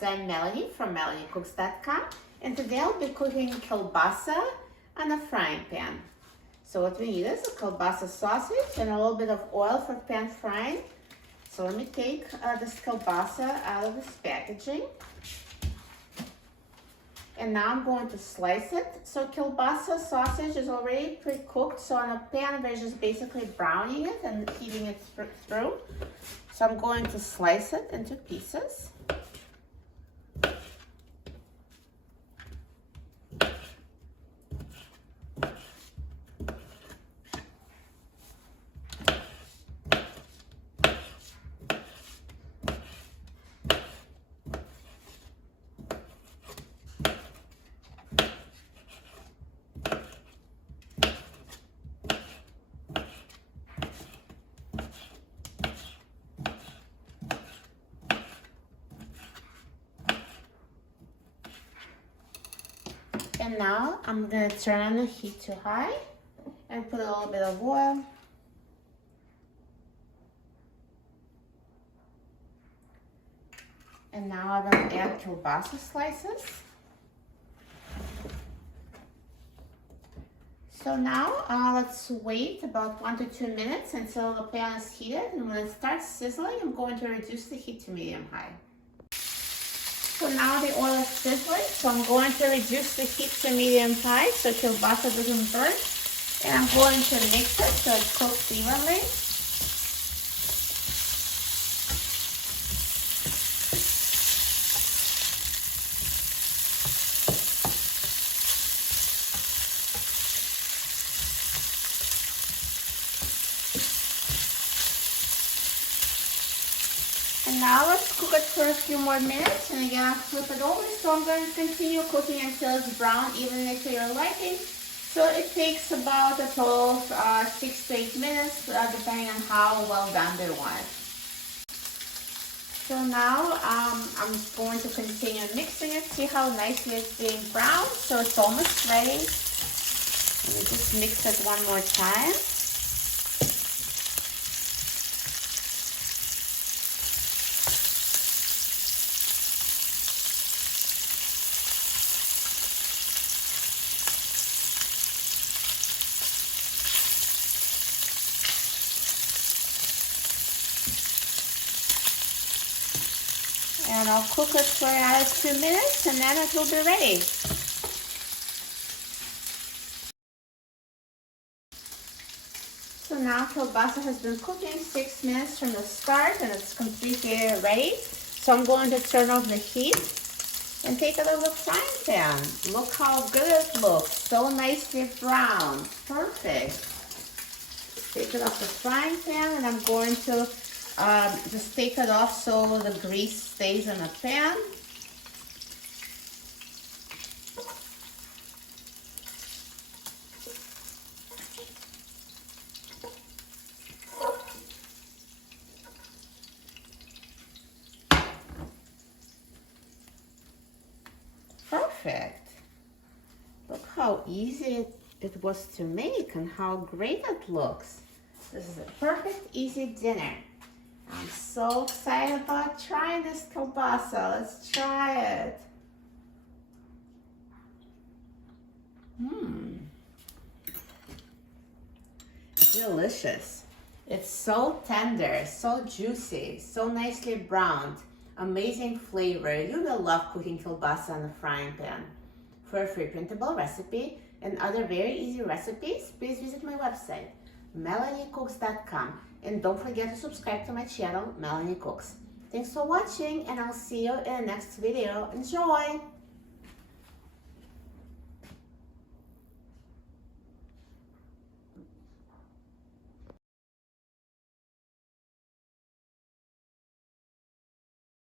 friends, I'm Melanie from MelanieCooks.com, and today I'll be cooking kielbasa on a frying pan. So what we need is a kielbasa sausage and a little bit of oil for pan frying. So let me take this kielbasa out of this packaging. And now I'm going to slice it. So kielbasa sausage is already pre-cooked, so on a pan we're just basically browning it and heating it through. So I'm going to slice it into pieces. And now I'm going to turn on the heat to high and put a little bit of oil. And now I'm going to add kielbasa slices. So now let's wait about 1 to 2 minutes until the pan is heated. And when it starts sizzling, I'm going to reduce the heat to medium-high. So now the oil is sizzling, so I'm going to reduce the heat to medium-high so kielbasa doesn't burn. And I'm going to mix it so it cooks evenly. And now let's cook it for a few more minutes, and again I'll flip it over. So I'm going to continue cooking until it's brown evenly to your liking. So it takes about a total of 6 to 8 minutes, depending on how well done they want it. So now I'm going to continue mixing it. See how nicely it's being browned? So it's almost ready. Let me just mix it one more time. And I'll cook it for another 2 minutes and then it will be ready. So now kielbasa has been cooking 6 minutes from the start and it's completely ready. So I'm going to turn off the heat and take it out of the frying pan. Look how good it looks. So nicely browned. Perfect. Take it off the frying pan and I'm going to just take it off so the grease stays in the pan. Perfect. Look how easy it was to make and how great it looks. This is a perfect, easy dinner. I'm so excited about trying this kielbasa. Let's try it. Delicious. It's so tender, so juicy, so nicely browned. Amazing flavor. You will love cooking kielbasa in a frying pan. For a free printable recipe and other very easy recipes, please visit my website, MelanieCooks.com. And don't forget to subscribe to my channel, Melanie Cooks. Thanks for watching, and I'll see you in the next video. Enjoy!